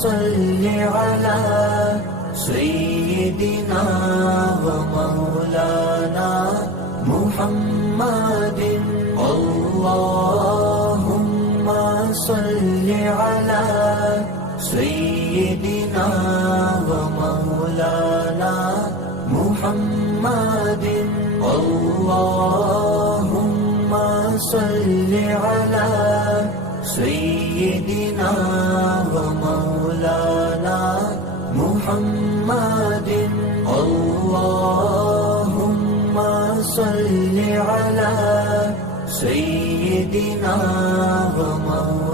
सल्लि अला सय्यिदिना व मौलाना मुहम्मदिन। अल्लाहुम्मा सल्लि अला सय्यिदिना व मौलाना मुहम्मदिन। अल्लाहुम्मा सल्लि अला सय्यिदिना व मौलाना मुहम्मदिन। अल्लाहुम्मा सल्लि अला सय्यिदिना व मौलाना